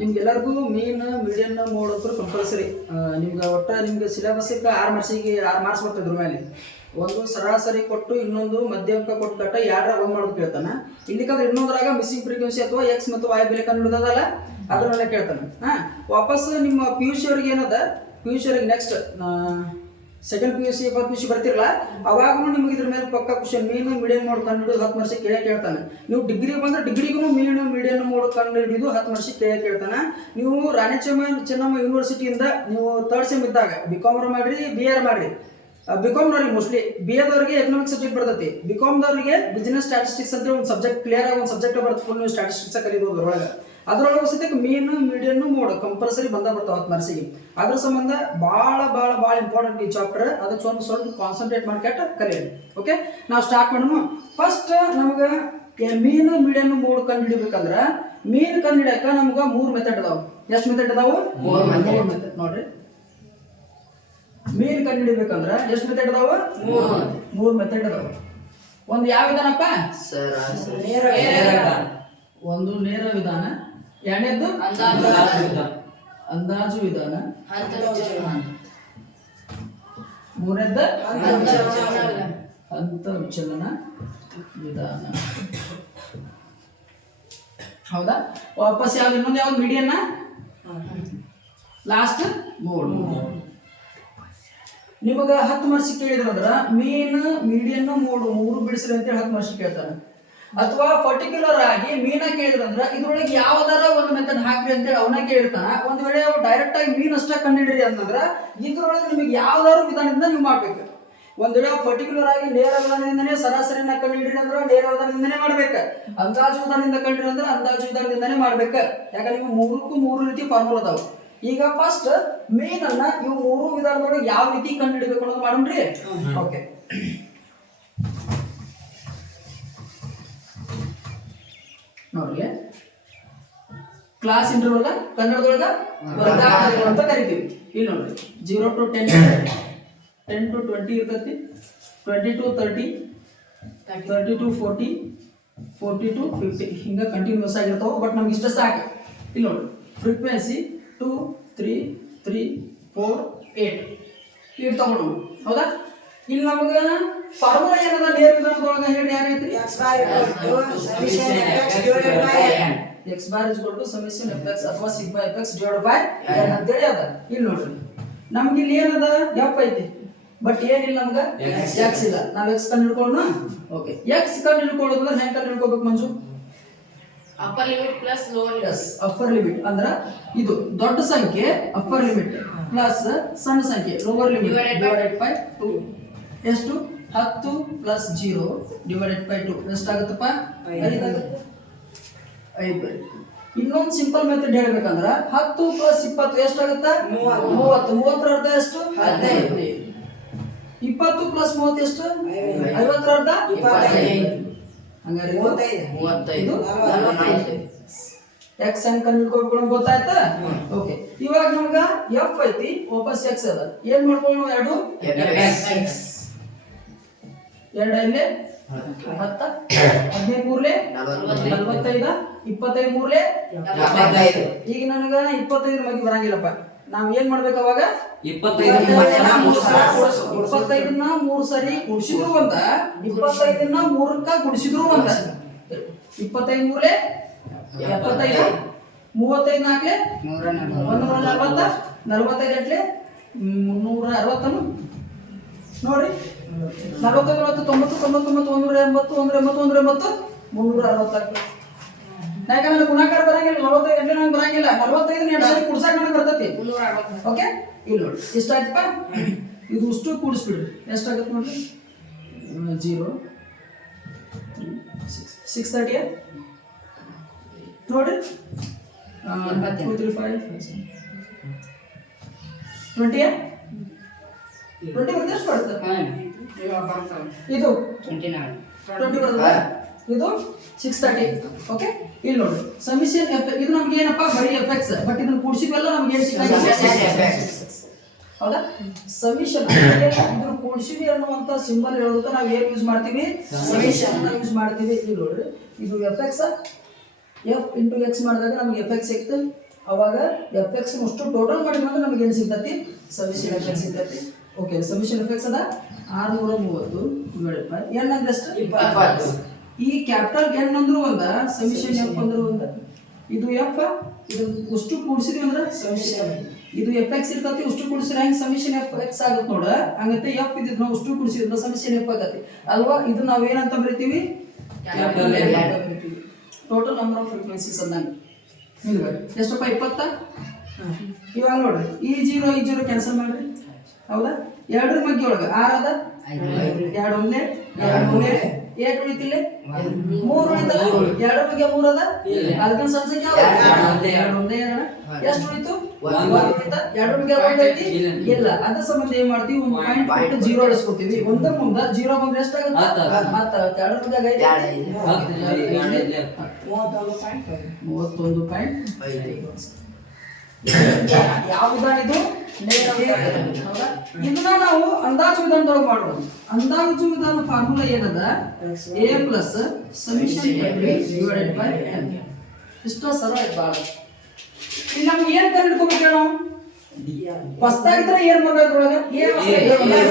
ನಿಮ್ಗೆಲ್ಲರಿಗೂ ಮೀನ್ median mode ಅಂತೂ compulsory. ನಿಮ್ಗೆ ಒಟ್ಟು ನಿಮ್ಗೆ ಸಿಲೆಬಸ್ಗೆ 6 ಮಾರ್ಕ್ಸಿಗೆ 6 ಮಾರ್ಕ್ಸ್ ಬರ್ತದೆ ಇದ್ರ ಮೇಲೆ. ಒಂದು ಸರಾಸರಿ ಕೊಟ್ಟು ಇನ್ನೊಂದು ಮಧ್ಯಂಕ ಕೊಟ್ಟು ಕಟ್ಟ ಯಾರ ಒಂದು ಮಾಡೋದು ಕೇಳ್ತಾನೆ. ಇಲ್ಲಿಕಂದ್ರೆ ಇನ್ನೊಂದ್ರಾಗ ಮಿಸ್ಸಿಂಗ್ ಫ್ರೀಕ್ವೆನ್ಸಿ ಅಥವಾ ಎಕ್ಸ್ ಮತ್ತು ವಾಯ್ ಬೆಲೆ ಕಂಡುಹಿಡಿದಲ್ಲ ಅದನ್ನೆಲ್ಲ ಕೇಳ್ತಾನೆ. ವಾಪಸ್ ನಿಮ್ಮ ಪಿ ಯು ಸಿ ಅವ್ರಿಗೆ ಏನದ, ಪಿ ಯು ಸಿ ಅವ್ರಿಗೆ next second P U C first P U C ಬರ್ತಿರಲ್ಲ ಅವಾಗೂ ನಿಮ್ಗೆ ಇದ್ರ ಮೇಲೆ ಪಕ್ಕ ಕ್ವಶನ್ ಮೀನು ಮೀಡಿಯನ್ ಮೋಡ್ ಕಂಡು ಹಿಡಿದು 10 ಮಾರ್ಕ್ಸಿಗೆ ಕೇಳ್ತಾನೆ. ನೀವು ಡಿಗ್ರಿ ಬಂದ್ರೆ ಡಿಗ್ರಿಗೂ ಮೀನು ಮೀಡಿಯನ್ ಮೋಡ್ ಕಂಡು ಹಿಡಿದು 10 ಮಾರ್ಕ್ಸಿಗೆ ಕೇಳ್ತಾನೆ. ನೀವು ರಾಣಿ ಚೆನ್ನಮ್ಮ ಯೂನಿವರ್ಸಿಟಿಯಿಂದ ನೀವು 3rd ಸೆಮ್ ಇದ್ದಾಗ BCom ಮಾಡ್ರಿ BR ಮಾಡ್ರಿ. BComನವ್ರಿಗೆ ಮೋಸ್ಟ್ಲಿ BAದವ್ರಿಗೆ ಎಕನಾಮಿಕ್ ಸಬ್ಜೆಕ್ಟ್ ಬರ್ತೈತಿ. BComದವ್ರಿಗೆ ಬಿಸ್ನೆಸ್ ಸ್ಟ್ಯಾಟಿಸ್ಟಿಕ್ಸ್ ಅಂತ ಒಂದು ಸಬ್ಜೆಕ್ಟ್ ಕ್ಲಿಯರ್ ಆಗಿ ಒಂದು ಸಬ್ಜೆಕ್ಟ್ ಬರುತ್ತೆ. ಫುಲ್ ನೀವು ಸ್ಟ್ಯಾಟಿಸ್ಟಿಕ್ಸ್ ಕಲಿಬೋದು ಅದ್ರೊಳಗೆ ಸದ್ಯಕ್ಕೆ ಮೀನು ಮೀಡಿಯನ್ ಮೋಡ್ ಕಂಪಲ್ಸರಿ ಬರ್ತಾವೆ 10 ಮಾರ್ಕ್ಸಿಗೆ. ಅದ್ರ ಸಂಬಂಧ ಭಾಳ ಇಂಪಾರ್ಟೆಂಟ್ ಈ ಚಾಪ್ಟರ್. ಅದಕ್ಕೆ ಸ್ವಲ್ಪ ಕಾನ್ಸಂಟ್ರೇಟ್ ಮಾಡ್ಕೊಟ್ಟು ಕಲಿಯೋದು. ಓಕೆ, ನಾವು ಸ್ಟಾರ್ಟ್ ಮಾಡೋಣ. ಫಸ್ಟ್ ನಮ್ಗೆ ಮೀನು ಮೀಡಿಯನ್ ಮೋಡ್ ಕಂಡು ಹಿಡಿಬೇಕಂದ್ರೆ ಮೀನು ಕಂಡು ಹಿಡಿಯಕ್ಕೆ ನಮ್ಗೆ 3 ಮೆಥಡ್ ಅದಾವೆ. ಎಷ್ಟು ಮೆಥಡ್ ಅದಾವು? 3 ಮೆಥಡ್ ನೋಡ್ರಿ. ಮೀನ್ ಕಂಡು ಹಿಡಿಬೇಕಂದ್ರೆ ಎಷ್ಟು ಮೆಥಡ್ ಅದಾವ? 3 ಮೆಥಡ್ ಅದಾವ. ಒಂದು ಯಾವ ವಿಧಾನಪ್ಪ? ಒಂದು ನೇರ ವಿಧಾನ, ಎರಡನೇದ್ದು ಅಂದಾಜು ವಿಧಾನ, ಮೂರನೇದ್ದು ಅಂತರ್ಚಲನ ವಿಧಾನ. ಹೌದಾ? ವಾಪಸ್ ಯಾವ್ದು? ಇನ್ನೊಂದು ಯಾವ್ದು? ಮೀಡಿಯನ್ನ ಲಾಸ್ಟ್ ಮೋಡ್. ನಿಮಗೆ 10 ಮಾರ್ಕ್ಸಿಗೆ ಕೇಳಿದ್ರಂದ್ರೆ ಮೀನ್ ಮೀಡಿಯನ್ ಮೋಡ್ 3 ಬಿಡಿಸ್ರಿ ಅಂತೇಳಿ 10 ಮಾರ್ಕ್ಸಿಗೆ ಕೇಳ್ತಾನೆ. ಅಥವಾ ಪರ್ಟಿಕ್ಯುಲರ್ ಆಗಿ ಮೀನ ಕೇಳಿದ್ರಂದ್ರೆ ಇದ್ರೊಳಗೆ ಯಾವ್ದಾರ ಒಂದು ಮೆಥಡ್ ಹಾಕ್ರಿ ಅಂತೇಳಿ ಅವನ ಕೇಳಿರ್ತಾನ. ಒಂದ್ ವೇಳೆ ಅವ್ ಡೈರೆಕ್ಟ್ ಆಗಿ ಮೀನ್ ಅಷ್ಟ ಕಂಡಿಡ್ರಿ ಅಂತಂದ್ರೆ ಇದ್ರೊಳಗೆ ನಿಮಗೆ ಯಾವ್ದಾದ್ರು ವಿಧಾನದಿಂದ ನೀವು ಮಾಡ್ಬೇಕು. ಒಂದ್ ವೇಳೆ ಪರ್ಟಿಕ್ಯುಲರ್ ಆಗಿ ನೇರ ವಿಧಾನದಿಂದನೇ ಸರಾಸರಿನ ಕಂಡಿಡ್ರಿ ಅಂದ್ರೆ ನೇರ ವಿಧಾನದಿಂದನೇ ಮಾಡ್ಬೇಕು. ಅಂದಾಜು ವಿಧಾನದಿಂದ ಕಂಡಿಡ್ರಿ ಅಂದ್ರೆ ಅಂದಾಜು ವಿಧಾನದಿಂದನೇ ಮಾಡ್ಬೇಕು. ಯಾಕಂದ್ರೆ ನೀವು 3ಕ್ಕೂ 3 ರೀತಿ ಫಾರ್ಮುಲಾ ಅದಾವ. ಈಗ ಫಸ್ಟ್ ಮೇನ್ ಅನ್ನ ಇವು 3 ವಿಧಾನದೊಳಗೆ ಯಾವ ರೀತಿ ಕಂಡುಹಿಡಬೇಕು ಅನ್ನೋದು ಮಾಡೋಣ್ರಿ. ಓಕೆ, ನೋಡ್ರಿ. ಕ್ಲಾಸ್ ಇಂಟರ್ವಲ್ ಕನ್ನಡದೊಳಗ ವರ್ಗಾವಣೆ ಅಂತ ಕರಿತೀವಿ. ಇಲ್ಲಿ ನೋಡ್ರಿ 0 to 10, 10 to 20 ಇರ್ತೈತಿ, 20 to 30, 30 to 40, 40 to 50 ಹಿಂಗ ಕಂಟಿನ್ಯೂಸ್ ಆಗಿರ್ತಾವ. ಬಟ್ ನಮ್ಗೆ ಇಷ್ಟ ಸಾಕು. ಇಲ್ಲಿ ನೋಡ್ರಿ ಫ್ರೀಕ್ವೆನ್ಸಿ 2, 3, 3, 4, 8 ಇಟ್ ತಗೊಂಡು. ಹೌದಾ? ಇಲ್ಲಿ ನಮಗೆ ಫಾರ್ಮುಲಾ ಏನದ ನೇರ ವಿಧಾನದೊಳಗೆ ಹೇಳಿ ಯಾರೈತ್ರಿ? x bar summation fx ಅಥವಾ sigma fx divided by n ಅಂತ ಹೇಳಿ ಅದ. ಇಲ್ಲಿ ನೋಡ್ರಿ ನಮ್ಗೆ ಇಲ್ಲಿ ಏನದ f ಐತಿ, ಬಟ್ ಏನಿಲ್ಲ ನಮ್ಗೆ x ಇಲ್ಲ. ನಾವು x ಕಂಡು ಹಿಡ್ಕೊಳ್ಳೋಣ. ಓಕೆ, x ಕಂಡು ಹಿಡ್ಕೊಳ್ಳೋದು ಹೆಂಗೆ ಕಂಡು ಹಿಡ್ಕೋಬೇಕು Manju? Upper limit plus lower limit. Upper limit ಅಂದ್ರೆ ಇದು ದೊಡ್ಡ ಸಂಖ್ಯೆ ಅಪ್ಪರ್ ಲಿಮಿಟ್ ಪ್ಲಸ್ ಸಣ್ಣ ಸಂಖ್ಯೆ ಲೋವರ್ ಲಿಮಿಟ್ ಡಿವೈಡೆಡ್ ಬೈ 2. ಎಷ್ಟು? 10 ಪ್ಲಸ್ 0 ಡಿವೈಡೆಡ್ ಬೈ 2 ಎಷ್ಟಾಗುತ್ತಪ್ಪ? 5 ಆಗುತ್ತೆ. 5. ಇನ್ನೊಂದು ಸಿಂಪಲ್ ಮೆಥಡ್ ಹೇಳ್ಬೇಕಂದ್ರೆ 10 ಪ್ಲಸ್ 20 ಎಷ್ಟಾಗುತ್ತೆ? 30. 30 ಅರ್ಧ ಎಷ್ಟು? 15. 20 ಪ್ಲಸ್ 30 ಎಷ್ಟು? 50 ಅರ್ಧ 25. ಹಂಗಾರೆ 35 x ಅನ್ನು ಕಂಡುಹಿಡ್ಕೊಂಡು ಗೊತ್ತಾಯ್ತಾ? ಓಕೆ, ಇವಾಗ ನಮ್ಗೆ f ಐತಿ, ವಾಪಸ್ x ಅದ. ಏನ್ ಮಾಡ್ಕೊಳ್ಳೋಣ? 2 ಇಲ್ಲಿ 10, 15 ಮೂರ್ಲೆ 45, 25 ಮೂರ್ಲೆ 75. ಈಗ ನನಗ 25 ಬಗ್ಗೆ ಬರಂಗಿಲ್ಲಪ್ಪ. ನಾವ್ ಏನ್ ಮಾಡ್ಬೇಕು ಅವಾಗ? 25ನ್ನ 3 ಸರಿ ಗುಡಿಸಿದ್ರು ಒಂದ, 25ನ್ನ 3ಕ್ಕ ಗುಡಿಸಿದ್ರು ಒಂದ. 25 ಮೂರ್ಲೆ 75, 35 ನಾಲ್ಕಲೆ 140, 45 ಎಂಟ್ಲೆ 360. ನೋಡ್ರಿ 45, 90, 99, 180, 180, 360. ಯಾಕಂದ್ರೆ ಗುಣಾಕಾರ ಬರಂಗಿಲ್ಲ. 45 ಎಂಟ್ಲೆ ನಂಗೆ ಬರಂಗಿಲ್ಲ. 45 2 ಸರಿ ಕುಡ್ಸಾಕ ನನಗೆ ಬರ್ತೈತಿ. 360. ಓಕೆ, ಇಲ್ಲಿ ನೋಡಿ ಎಷ್ಟು ಆಯ್ತಪ್ಪ? ಇದು ಅಷ್ಟು ಕೂಡಿಸ್ಬಿಡ್ರಿ. ಎಷ್ಟಾಗುತ್ತೆ ನೋಡ್ರಿ? 0, 630 ನೋಡ್ರಿ. 2, 3, 5, 20 ಬರ್ತದೆ. ಎಷ್ಟು ಬರುತ್ತೆ? ಇದು 20 ಬರ್ತದೆ. ಇದು 630. ಓಕೆ, ಇಲ್ಲಿ ನೋಡಿ ಸಮಿಷನ್ ಇದು ನಮ್ಗೆ ಏನಪ್ಪ? ಬರೀ ಎಫೆಕ್ಟ್ಸ್. ಬಟ್ ಇದನ್ನ ಕೂಡಿಸಿದ್ವಲ್ಲ ನಮ್ಗೆ ಏನು ಸಿಕ್ಕಿದೆ? ಹೌದಾ? ಸಮಿಷನ್ ಇದ್ರ ಕೂಡಿಸಿವಿ ಅನ್ನುವಂತ ಸಿಂಬಲ್ ಹೇಳೋದಕ್ಕೆ ನಾವು ಏನು ಯೂಸ್ ಮಾಡ್ತೀವಿ? ಸಮಿಷನ್ ಯೂಸ್ ಮಾಡ್ತೀವಿ. ಇಲ್ಲಿ ನೋಡ್ರಿ ಇದು ಎಫೆಕ್ಟ್ಸ್, ಎಫ್ ಇಂಟು ಎಕ್ಸ್ ಮಾಡಿದಾಗ ನಮಗೆ ಎಫ್ ಎಕ್ಸ್ ಸಿಕ್ತು. ಅವಾಗ ಎಫ್ ಎಕ್ಸ್ ಅಷ್ಟು ಟೋಟಲ್ ಮಾಡಿದ್ರೆ ನಮಗೆ ಏನು ಸಿಗ್ತೈತಿ? ಸಮಿಷನ್ ಎಫ್ ಎಕ್ಸ್ ಸಿಗ್ತೈತಿ. ಓಕೆ, ಸಮಿಷನ್ ಎಫ್ ಎಕ್ಸ್ ಅದ 630 ಎನ್ ಅಂದ್ರೆ ಎಷ್ಟು? 20. ಈ ಕ್ಯಾಪಿಟಲ್ ಎನ್ ಅಂದ್ರೂ ಒಂದ, ಸಮಿಷನ್ ಎಫ್ ಅಂದ್ರೂ ಒಂದ. ಇದು ಎಫ್, ಇದು ಅಷ್ಟು ಕೂಡಿಸಿದ್ವಿ ಅಂದ್ರೆ ಸಮಿಷನ್. ಇದು ಎಫ್ ಎಕ್ಸ್ ಇರ್ತೈತಿ, ಅಷ್ಟು ಕೂಡಿಸಿದ್ರೆ ಹೆಂಗೆ ಸಮಿಷನ್ ಎಫ್ ಎಕ್ಸ್ ಆಗುತ್ತೆ ನೋಡ. ಹಂಗತ್ತೆ ಎಫ್ ಇದ್ದಿದ್ದು ನಾವು ಅಷ್ಟು ಕೂಡಿಸಿದ್ರೆ ಸಮಿಷನ್ ಎಫ್ ಆಗತ್ತೆ ಅಲ್ವಾ? ಇದು ನಾವು ಏನಂತ ಬರಿತೀವಿ? ಕ್ಯಾಪಿಟಲ್ ಎನ್ ಅಂತ ಬರಿತೀವಿ. ಟೋಟಲ್ ನಂಬರ್ ಆಫ್ ಫ್ರೀಕ್ವೆನ್ಸೀಸ್ ಅಂದಂಗೆ. ಎಷ್ಟಪ್ಪ? 20. ಇವಾಗ ನೋಡ್ರಿ, ಈ ಜೀರೋ ಕ್ಯಾನ್ಸಲ್ ಮಾಡ್ರಿ. ಹೌದಾ? 2 ಮಗ್ಗಿ ಒಳಗೆ 6 ಅದ, 2 ಒಂದೇ 2 ಮೂರೇ, 8 ಉಳಿತಿಲ್ಲ, 3 ಉಳಿತಲ್ಲ, 2 ಬಗ್ಗೆ 3 ಅದ, ಅದಕ್ಕಿಂತ ಸಣ್ಣ ಸಂಖ್ಯೆ ಯಾವ್ದು? 2 ಒಂದೇ 2. ಎಷ್ಟು ಉಳಿತು? 1 ಉಳಿತ. 2 ಬಗ್ಗೆ 1 ಐತಿ ಇಲ್ಲ. ಅದ್ರ ಸಂಬಂಧ ಏನ್ ಮಾಡ್ತೀವಿ? 1 ಪಾಯಿಂಟ್ ಬಿಟ್ಟು 0 ಇಳಿಸ್ಕೊತೀವಿ. ಒಂದ್ರ ಮುಂದೆ 0 ಬಂದ್ರೆ ಎಷ್ಟಾಗುತ್ತೆ? 10. 2 ಬಗ್ಗೆ 31.5. ಯಾವ ವಿಧಾನ ಇದು? ಇದನ್ನ ನಾವು ಅಂದಾಜು ವಿಧಾನದೊಳಗೆ ಮಾಡೋದು. ಅಂದಾಜು ವಿಧಾನ ಫಾರ್ಮುಲಾ ಏನದ? a plus summation divided by n. ಇಷ್ಟ ಸರಳ ಐತೆ ಭಾಳ. ಇಲ್ಲಿ ನಮ್ಗೆ ಏನು ಕಂಡುಹಿಡ್ಕೋಬೇಕು ನಾವು? ಹೊಸ್ತಾಗಿದ್ರೆ ಏನು ಬಂದದ್ರೊಳಗೆ? a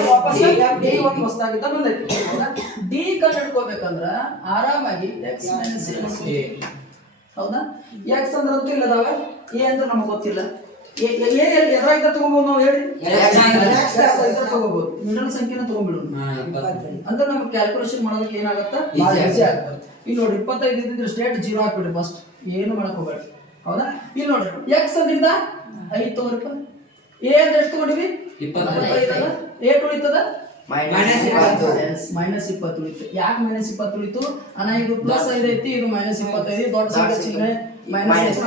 ವಾಪಸ್ d ಒಂದು ಹೊಸ್ತಾಗಿದ್ದ ಬಂದೈತಿ. d ಕಂಡುಹಿಡ್ಕೋಬೇಕಂದ್ರ ಆರಾಮಾಗಿ x ಮೈನಸ್ a. ಹೌದಾ? x ಅಂದ್ರೆ ಇಲ್ಲದಾವ, a ಅಂದ್ರೆ ನಮಗೆ ಗೊತ್ತಿಲ್ಲ. ಎದ್ರಾಗ ತಗೋಬಹುದು ನಾವು ಹೇಳಿ? ತಗೋಬಹುದು. ಮಿಡಲ್ ಸಂಖ್ಯೆನ ತಗೊಂಡ್ಬಿಡೋದು ಅಂದ್ರೆ ನಮ್ಗೆ ಕ್ಯಾಲ್ಕುಲೇಷನ್ ಮಾಡೋದಕ್ಕೆ ಏನಾಗುತ್ತೆ? ಈಸಿ ಆಗ್ತದೆ. ಇಲ್ಲಿ ನೋಡಿ 25 ಇದ್ದಿದ್ರೆ ಸ್ಟ್ರೇಟ್ 0 ಹಾಕ್ಬಿಡ್ರಿ ಫಸ್ಟ್, ಏನು ಮಾಡಕ್ ಹೋಗ್ಬೇಡಿ. ಹೌದಾ? ಇಲ್ಲಿ ನೋಡ್ರಿ x ಅಂದ್ರಿಂದ 5 ತಗೋರಿಪ್ಪ. a ಅಂದ್ರೆ ಎಷ್ಟು ತಗೊಂಡಿವಿ? 25. ಏಟ್ ಉಳಿತದ? ಮೈನಸ್ 20 ಉಳಿತು. ಯಾಕೆ ಮೈನಸ್ 20 ಉಳಿತು? ಅಣ್ಣ ಇದು ಪ್ಲಸ್ 5 ಐತಿ, ಇದು ಮೈನಸ್ 25. ದೊಡ್ಡ ಸಂಖ್ಯೆ ಚಿಹ್ನೆ ಮೈನಸ್.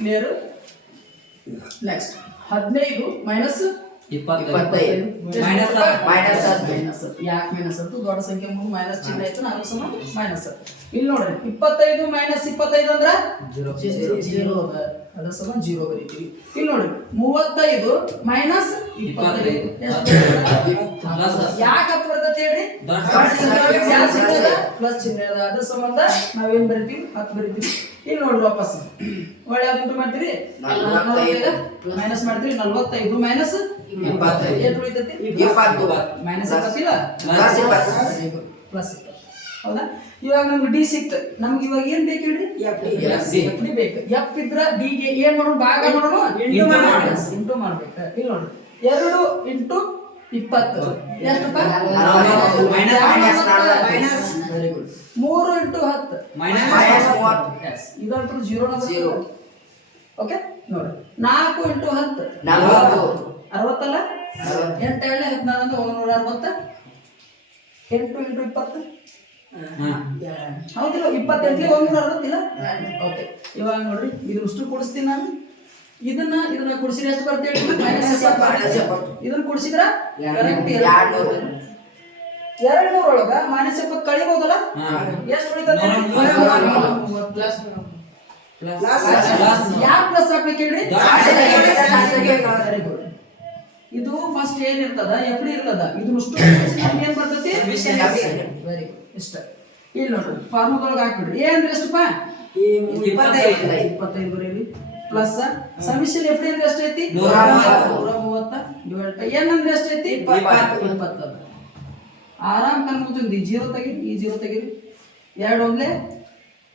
ಕ್ಲಿಯರ್? Next 15 minus 25. ಯಾಕೆ ಮೈನಸ್ ಅಂತ? ದೊಡ್ಡ ಸಂಖ್ಯೆ ಮುಂದೆ ಮೈನಸ್ ಚಿಹ್ನೆ ಆಯ್ತು, ನಾನು ಸಮ ಮೈನಸ್. ಇಲ್ಲಿ ನೋಡ್ರಿ 25 ಮೈನಸ್ 25 ಅಂದ್ರ 0 ಅದ, ಅದ್ರ ಸಮ 0 ಬರೀತೀವಿ. ಇಲ್ಲಿ ನೋಡ್ರಿ 35 ಮೈನಸ್ 25 ಯಾಕೆ ಹತ್ತು ಬರ್ತೈತಿ ಹೇಳ್ರಿ? ಪ್ಲಸ್ ಚಿಹ್ನೆ ಅದ, ಅದ್ರ ಸಂಬಂಧ ನಾವೇನ್ ಬರಿತೀವಿ? 10 ಬರಿತೀವಿ. ಇಲ್ಲಿ ನೋಡ್ರಿ ವಾಪಸ್ ಒಳ್ಳೆ ಯಾವ್ದು ಮಾಡ್ತೀರಿ? ಮೈನಸ್ ಮಾಡ್ತೀವಿ. 45 ಮೈನಸ್ 25 ಎಷ್ಟು ಉಳಿತೈತಿ? 20. ಮೈನಸ್ 20 ಇಲ್ಲ ಪ್ಲಸ್ 20. ಹೌದಾ? ಇವಾಗ ನಮ್ಗೆ ಡಿ ಸಿಕ್ತು. ನಮ್ಗೆ ಇವಾಗ ಏನ್ ಬೇಕು ಹೇಳ್ರಿ? ಎಫ್ ಡಿ ಬೇಕು. ಎಫ್ ಇದ್ರ ಡಿ ಗೆ ಏನ್ ಮಾಡೋಣ? ಭಾಗ ಮಾಡೋಣ, ಇಂಟು ಮಾಡ್ಬೇಕು. ಇಲ್ಲಿ ನೋಡ್ರಿ 2 ಇಂಟು 20 ಎಷ್ಟಪ್ಪ? 3 ಇಂಟು 10 ಇದಂತೂ 0. ಓಕೆ ನೋಡ್ರಿ 4 ಇಂಟು 10 60 ಅಲ್ಲ? 8 14 160. 8 ಇಂಟು 20 ಹೌದಿಲ್ಲ? 28 160 ಇಲ್ಲ? ಓಕೆ, ಇವಾಗ ನೋಡ್ರಿ ಇಷ್ಟು ಕೂಡಿಸ್ತೀನಿ ನಾನು. ಇದನ್ನ ಕೂಡಿಸಿದ್ರೆ ಎಷ್ಟು ಬರ್ತೇಳಿ? ಇದನ್ನ ಕೂಡಿಸಿದ್ರ 200 ಒಳಗ ಮೈನಸ್ 70 ಕಳಿಬಹುದಲ್ಲ? ಎಷ್ಟು ಉಳಿತದೆ? ಯಾಕೆ ಪ್ಲಸ್ ಹಾಕ್ಬೇಕು ಹೇಳ್ರಿ? ಇದು ಫಸ್ಟ್ ಏನಿರ್ತದ? ಎಫ್ ಡಿ ಇರ್ತದ. ಇದನ್ನ ಏನ್ ಬರ್ತೈತಿ? Very good. ಇಷ್ಟ. ಇಲ್ಲಿ ನೋಡ್ರಿ ಫಾರ್ಮುಲಾ ಹಾಕ್ಬಿಡ್ರಿ. ಏ ಅಂದ್ರೆ ಎಷ್ಟಪ್ಪ? 25 ಬರೀರಿ. ಪ್ಲಸ್ ಸಮಿಷನ್ ಎಫ್ ಡಿ ಅಂದ್ರೆ ಎಷ್ಟೈತಿ? 130 ಡಿವೈಡ್ ಬೈ ಎನ್ ಅಂದ್ರೆ ಎಷ್ಟೈತಿ? 20. ಆರಾಮ್ ಕನ್ಫ್ಯೂಷನ್. 0 ತೆಗೀರಿ, ಈ 0 ತೆಗೀರಿ. 2 ಒಂದ್ಲೆ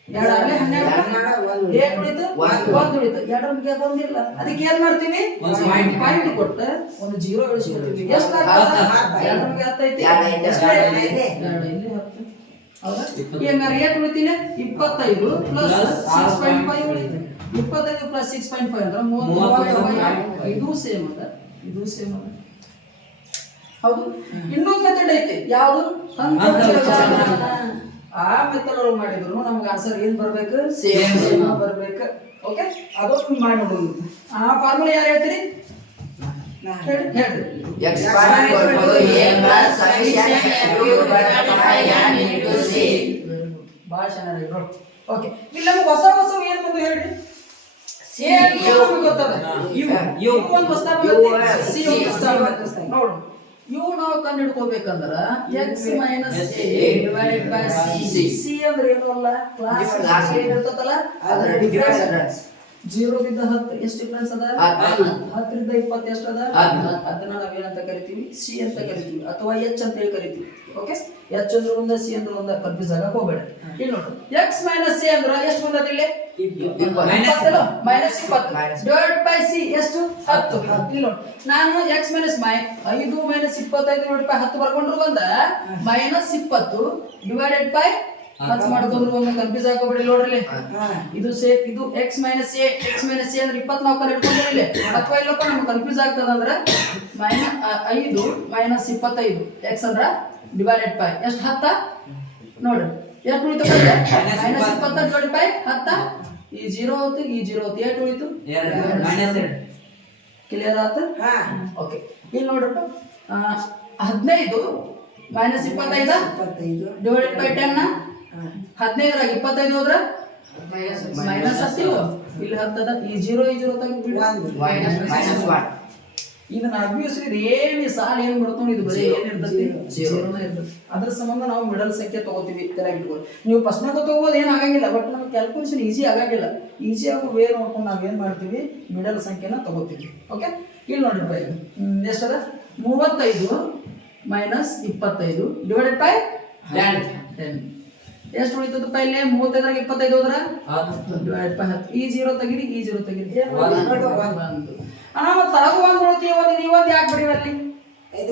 2 ಆಗಲೇ 12. 8 ಉಳಿತು, 1 ಉಳಿತು. 2 ಬಗ್ಗೆ ಬಂದಿಲ್ಲ, ಅದಕ್ಕೆ ಏನ್ ಮಾಡ್ತೀವಿ? ಪಾಯಿಂಟ್ ಕೊಟ್ಟು ಒಂದು 0 ಇಳಿಸ್ಕೊತೀವಿ. ಎಷ್ಟು ಆಗ್ತದೆ? 2 ಬಗ್ಗೆ 10 ಐತಿ. 2 ಇಲ್ಲಿ 10. ಹೌದಾ? ಏನಾರ 8 ಉಳಿತೀನಿ? 25 ಪ್ಲಸ್ 6.5 ಉಳಿತು. 25 ಪ್ಲಸ್ 6.5 ಅಂದ್ರೆ 35. ಇದು ಸೇಮ್ ಅದ, ಇದು ಸೇಮ್ ಅದ. ಹೌದು. ಇನ್ನೊಂದು ಮೆಥಡ್ ಐತಿ. ಯಾವುದು? ಆ ಮೆಥಡ್ ಒಳಗೆ ಮಾಡಿದ್ರು ನಮ್ಗೆ ಆನ್ಸರ್ ಏನ್ ಬರ್ಬೇಕು? ಸೇಮ್ ಬರ್ಬೇಕು. ಓಕೆ, ಅದೊಂದು ಮಾಡಿ ನೋಡೋಣ. ಆ ಫಾರ್ಮುಲಾ ಯಾರು ಹೇಳ್ತೀರಿ? ಹೇಳ್ರಿ. ಭಾಳ ಚೆನ್ನಾಗಿರೋ. ಓಕೆ, ಇಲ್ಲಿ ನಮ್ಗೆ ಹೊಸ ಏನ್ ಬಂದು ಹೇಳ್ರಿ? ಗೊತ್ತದ. ಒಂದು ಹೊಸ ನೋಡು ಇವು ನಾವು ಕಂಡು ಹಿಡ್ಕೋಬೇಕಂದ್ರ X minus A divided by C. C ಅಂದ್ರೆ ಏನು ಅಲ್ಲ, ಕ್ಲಾಸ್ ಏನಿರ್ತದಲ್ಲ ಅದರ ಡಿಫರೆನ್ಸ್. 0 ರಿಂದ 10 ಎಷ್ಟು ಡಿಫರೆನ್ಸ್ ಅದ? 10 ರಿಂದ 20 ಎಷ್ಟು ಅದ? ಅದನ್ನ ನಾವೇನಂತ ಕರಿತೀವಿ? ಸಿ ಅಂತ ಕರಿತೀವಿ ಅಥವಾ ಎಚ್ ಅಂತ ಹೇಳಿ ಕರಿತೀವಿ. ಓಕೆ, ಎಚ್ ಅಂದ್ರೆ ಒಂದ, ಸಿ ಅಂದ್ರೆ ಒಂದ, ಕನ್ಫ್ಯೂಸ್ ಆಗಕ್ಕೆ ಹೋಗಬೇಡ. ಇಲ್ಲಿ ನೋಡು, ಎಕ್ಸ್ ಮೈನಸ್ ಸಿ ಅಂದ್ರೆ ಎಷ್ಟು ಬಂದದ ಇಲ್ಲಿ? ಮೈನಸ್ 20 ಡಿವೈಡ್ ಬೈ ಸಿ ಎಷ್ಟು? 10. ಇಲ್ಲಿ ನೋಡು, ನಾನು X minus 5 minus 25 divide by 10 ಬರ್ಕೊಂಡ್ರು ಬಂದ ಮೈನಸ್ 20 ಡಿವೈಡೆಡ್ ಬೈ ಹತ್ತು ಮಾಡ್ಕೊಂಡ್ರು ಒಂದು, ಕನ್ಫ್ಯೂಸ್ ಹಾಕೋಬೇಡಿ. ನೋಡ್ರಿ ಇದು ಇದು ಎಕ್ಸ್ ಮೈನಸ್ ಎ ಅಂದ್ರೆ 20 ನಾವು ಕರೆ ಇಟ್ಕೊಂಡಿರಲಿ ಅಥವಾ ಇಲ್ಲಪ್ಪ ನಮ್ಗೆ ಕನ್ಫ್ಯೂಸ್ ಆಗ್ತದ ಅಂದ್ರೆ 5 ಮೈನಸ್ 25 ಎಕ್ಸ್ ಅಂದ್ರ ಡಿವೈಡೆಡ್ ಬೈ ಎಷ್ಟು? 10. ನೋಡ್ರಿ ಎಷ್ಟು ಉಳಿತು? Minus 20 divided by 10. ಈ 0 ಹೋಯ್ತು, ಈ 0 ಹೋಯ್ತು, ಎಷ್ಟು ಉಳಿತು? ಕ್ಲಿಯರ್ ಆಯ್ತು? ಓಕೆ, ಇಲ್ಲಿ ನೋಡ್ರಪ್ಪ 15 ಮೈನಸ್ 25 ಡಿವೈಡೆಡ್ ಬೈ 10. 15 25 ಹೋದ್ರ ಮೈನಸ್ 10 ಇಲ್ಲಿ 10 ಅದ. ಈ 0 ತೆಗೆದು ಇದನ್ನ ಅಭ್ಯಸಿದ್ರೆ ಏನು ಸಾಲ ಏನು ಮಾಡ್ಕೊಂಡು ಇದು ಬರೀ ಏನಿರ್ತದೆ? 0ನ ಇರ್ತದೆ. ಅದ್ರ ಸಂಬಂಧ ನಾವು ಮಿಡಲ್ ಸಂಖ್ಯೆ ತಗೋತೀವಿ. ತಲೆಗಿಟ್ಕೊಳ್ಳಿ, ನೀವು ಫಸ್ಟ್ನಾಗ ತಗೋಬೋದು, ಏನು ಆಗಂಗಿಲ್ಲ. ಬಟ್ ನಮ್ಗೆ ಕ್ಯಾಲ್ಕುಲೇಷನ್ ಈಸಿ ಆಗಂಗಿಲ್ಲ. ಈಸಿ ಆಗೋ ವೇ ನೋಡ್ಕೊಂಡು ನಾವೇನು ಮಾಡ್ತೀವಿ? ಮಿಡಲ್ ಸಂಖ್ಯೆನ ತಗೋತೀವಿ. ಓಕೆ, ಇಲ್ಲಿ ನೋಡ್ರಿ ಬೈ ಎಷ್ಟದ? 35 minus 25 divided by 10. ಎಷ್ಟು ಉಳಿತದ ಪೈಲೆ? 35 25 ಹೋದ್ರ ಡಿವೈಡ್ ಬೈ 10. ಈ 0 ತೆಗಿರಿ, ಈ 0 ತೆಗಿರಿ, ನಾವು ತಳಗ ಒಂದು ಉಳಿತೀವಿ. ನೀವೊಂದು ಯಾಕೆ ಬರೀವಲ್ಲಿ? 1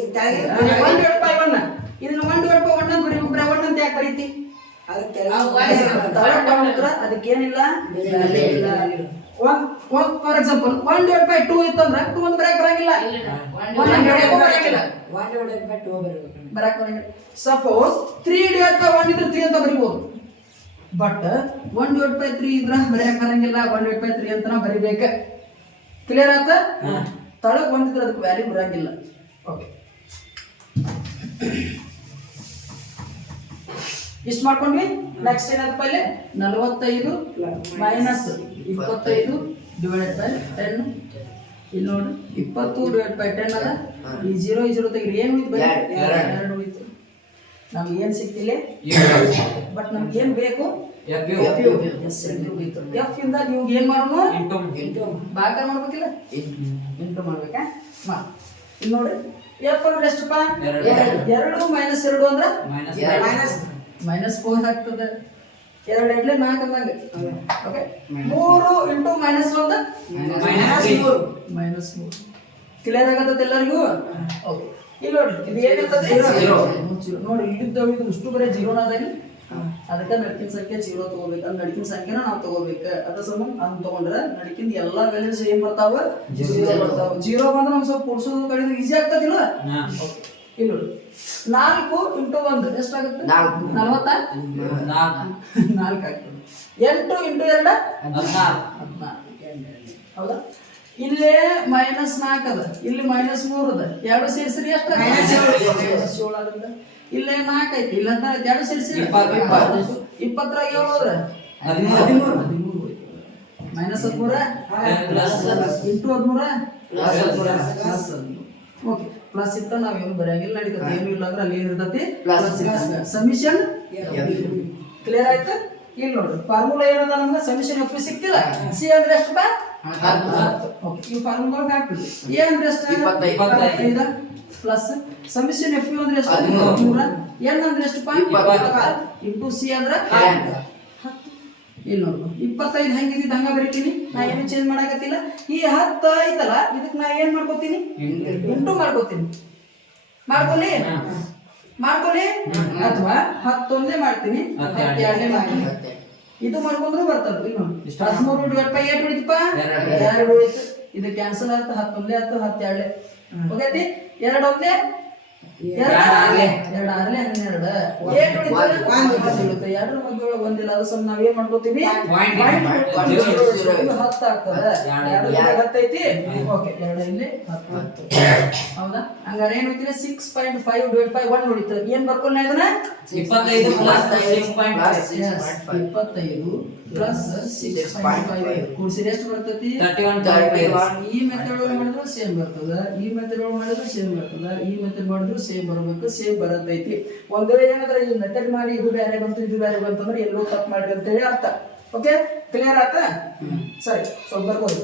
ಡಿವೈಡ್ ಬೈ 1 ಇದನ್ನ 1 ಡಿವೈಡ್ ಬೈ 1 ಅಂತ ಬರೀ, 1 ಅಂತ ಯಾಕೆ ಬರೀತಿ? ಅದಕ್ಕೇನಿಲ್ಲ. ಫಾರ್ ಎಕ್ಸಾಂಪಲ್ 1 ಡಿವೈಡ್ ಬೈ 2 ಇತ್ತಂದ್ರೆ 2 ಅಂತ ಬರಕ್ ಬರಂಗಿಲ್ಲ. ಬರಕ್ ಬರಂಗಿಲ್ಲ. ಸಪೋಸ್ 3 ಡಿವೈಡ್ ಬೈ 1 ಇದ್ರೆ 3 ಅಂತ ಬರಿಬಹುದು. ಬಟ್ 1 ಡಿವೈಡ್ ಬೈ 3 ಇದ್ರ ಬರಕ್ ಬರಂಗಿಲ್ಲ. 1 ಡಿವೈಡ್ ಬೈ 3 ಅಂತ ಬರಿಬೇಕ. ಕ್ಲಿಯರ್ ಆತ? ತಳಗ್ ಬಂದಿದ್ರೆ ಅದಕ್ಕೆ ವ್ಯಾಲ್ಯೂ ಬರಂಗಿಲ್ಲ. ಓಕೆ, ಇಷ್ಟು ಮಾಡ್ಕೊಂಡ್ವಿ. ನೆಕ್ಸ್ಟ್ ಏನಾಯ್ತು ಪೈಲೆ? 45 ಮೈನಸ್ 25 ಡಿವೈಡೆಡ್ ಬೈ 10. ಇಲ್ಲಿ ನೋಡಿ 20 ಡಿವೈಡ್ ಬೈ 10 ಅದ. ಈ 0 ತೆಗಿರಿ, ಏನು ಉಳಿತು? 2 ಉಳಿತು. ನಮ್ಗೆ ಏನು ಸಿಕ್ತಿಲ್ಲ, ಬಟ್ ನಮ್ಗೆ ಏನು ಬೇಕು? ಎಫ್ ಇಂದ ನೀವು ಏನು ಮಾಡೋಣ? ಭಾಗ ಮಾಡ್ಬೇಕಿಲ್ಲ, ಇಂಟು ಮಾಡ್ಬೇಕಾ? ಇಲ್ಲಿ ನೋಡ್ರಿ, ಎಫ್ ಅಂದ್ರೆ ಎಷ್ಟಪ್ಪ? 2 ಮೈನಸ್ 2 ಅಂದ್ರೆ ಮೈನಸ್ 4 ಆಗ್ತದೆ. 2 2 4 ಅಂದಂಗೆ. Okay, 3 into minus 1 minus 3. Clear ಆಗತ್ತೆ ಎಲ್ಲರಿಗೂ? ಓಕೆ, ಇಲ್ಲಿ ನೋಡ್ರಿ, ಇದು ಏನಿರ್ತದೆ? ನೋಡಿ, ಇಲ್ಲಿದ್ದು ಇಷ್ಟು ಬರೀ 0 ಆದಾಗ ಅದಕ್ಕೆ ನಡಕಿನ ಸಂಖ್ಯೆ 0 ತಗೋಬೇಕು. ಅದು ನಡಕಿನ ಸಂಖ್ಯೆನ ನಾವು ತಗೋಬೇಕು. ಅದ್ರ ಸಂಬಂಧ ಅದನ್ನ ತಗೊಂಡ್ರೆ ನಡಕಿಂದ ಎಲ್ಲಾ ವ್ಯಾಲ್ಯೂಸ್ ಏನ್ ಬರ್ತಾವ? 0 ಬರ್ತಾವ. 0 ಬಂದ್ರೆ ನಮ್ಗೆ ಸ್ವಲ್ಪ ಕೂಡ್ಸೋದು ಕಡಿದು ಈಸಿ ಆಗ್ತದಿಲ್ಲ? ಇಲ್ಲಿ ನೋಡಿ, 4 ಇಂಟು 1 ಎಷ್ಟಾಗುತ್ತೆ? 40. 4 ಆಗ್ತದೆ. 8 ಇಂಟು 2 14. ಹೌದಾ? ಇಲ್ಲೇ ಮೈನಸ್ 4 ಅದ, ಇಲ್ಲಿ ಮೈನಸ್ 3 ಅದ. 2 ಸೇರಿಸ್ರಿ ಎಷ್ಟು? 7 ಆಗುತ್ತೆ. ಇಲ್ಲೇ 4 ಐತಿ, ಇಲ್ಲ 2 ಸೇರಿಸಿ 20. 20 7 ಹೋದ್ರೆ 13. Minus 13 into 13 okay. ಪ್ಲಸ್ ಇತ್ತ ನಾವೇನು ಬರೆಯಂಗಿಲ್ಲ, ನಡೀತದೆ. ಏನು ಇಲ್ಲ ಅಂದ್ರೆ ಅಲ್ಲಿ ಇರ್ತೈತಿ ಸಮಿಷನ್. ಕ್ಲಿಯರ್ ಆಯ್ತು? ಇಲ್ಲಿ ನೋಡ್ರಿ, ಫಾರ್ಮುಲಾ ಏನದ ನಮ್ಗೆ? Submission F ಸಿಕ್ತಿಲ್ಲ. ಸಿ ಅಂದ್ರೆ ಎಷ್ಟು ಬಾ? 10. ಓಕೆ, ಈ ಫಾರ್ಮುಲಾ ಹಾಕ್ಬಿಡಿ. ಎ ಅಂದ್ರೆ ಎಷ್ಟು? 25 ಪ್ಲಸ್ ಸಮಿಷನ್ ಎಫ್ ಅಂದ್ರೆ ಎಷ್ಟು? 13. ಎನ್ ಅಂದ್ರೆ ಎಷ್ಟು ಬಾ? 20 ಇಂಟು ಸಿ ಅಂದ್ರೆ 10. ಇಲ್ಲಿ ನೋಡ್ಬೋ 25 ಹೆಂಗಿದ್ದು ಹಂಗ ಬರೀತೀನಿ. ನಾ ಏನು ಚೇಂಜ್ ಮಾಡಾಕತ್ತಿಲ್ಲ. ಈ 10 ಐತಲ್ಲ, ಇದಕ್ಕೆ ನಾ ಏನ್ ಮಾಡ್ಕೋತೀನಿ? ಇಂಟು ಮಾಡ್ಕೋತೀನಿ. ಮಾಡ್ಕೊಳ್ಳಿ ಅಥವಾ 10 ಮಾಡ್ತೀನಿ, 12 ಮಾಡ್ತೀನಿ. ಇದು ಮಾಡ್ಕೊಂಡ್ರು ಬರ್ತದ. ಇಲ್ಲಿ ನೋಡಿ, 13 ಡಿವೈಡ್ ಬೈ 8 ಉಳಿತಪ್ಪ? 2 ಉಳಿತು. ಇದು ಕ್ಯಾನ್ಸಲ್ ಆಯ್ತು. 10 ಆಯ್ತು, 12 ಓಕೆತಿ. 2 1 2 6 12 8 ಉಳಿತು. 2 ಮಧ್ಯೆ ಒಂದಿಲ್ಲ. ಅದು ಸ್ವಲ್ಪ ನಾವೇನ್ ಮಾಡ್ಕೋತೀವಿ? 10 ಆಗ್ತದೆ. 10 ಐತಿ. ಓಕೆ, 2 ಇಲ್ಲಿ 10. ಹೌದಾ? ಹಂಗಾರೆ ಏನ್ ಉಳಿತಿದೆ? 6.5 ಡಿವೈಡ್ ಬೈ 1 ಉಳಿತು. ಏನ್ ಬರ್ಕೊಳ್ಳ ಇದನ್ನ? 25 ಪ್ಲಸ್ 25 ಪ್ಲಸ್ 6.5 ಕೂಡಿಸಿದ್ರೆ ಎಷ್ಟು ಬರ್ತೈತಿ? 31. ಈ ಮೆಥಡ್ ಒಳಗೆ ಮಾಡಿದ್ರೆ ಸೇಮ್ ಬರ್ತದ, ಈ ಮೆಥಡ್ ಒಳಗೆ ಮಾಡಿದ್ರೆ ಸೇಮ್ ಬರ್ತದ, ಈ ಮೆಥಡ್ ಮಾಡಿದ್ರೆ ಮಾಡಿದ್ರು ಸೇಮ್ ಬರಬೇಕು, ಸೇಮ್ ಬರತೈತಿ. ಒಂದು ವೇಳೆ ಏನಾದ್ರೆ ಈ ಮೆಥಡ್ ಮಾಡಿ ಇದು ಬೇರೆ ಬಂತು ಇದು ಬೇರೆ ಬಂತು ಅಂದ್ರೆ ಎಲ್ಲೋ ತಪ್ಪು ಮಾಡಿರಿ ಅಂತೇಳಿ ಅರ್ಥ. ಓಕೆ, ಕ್ಲಿಯರ್ ಆಯ್ತಾ? ಸರಿ, ಸ್ವಲ್ಪ ಬರ್ಬೋದು.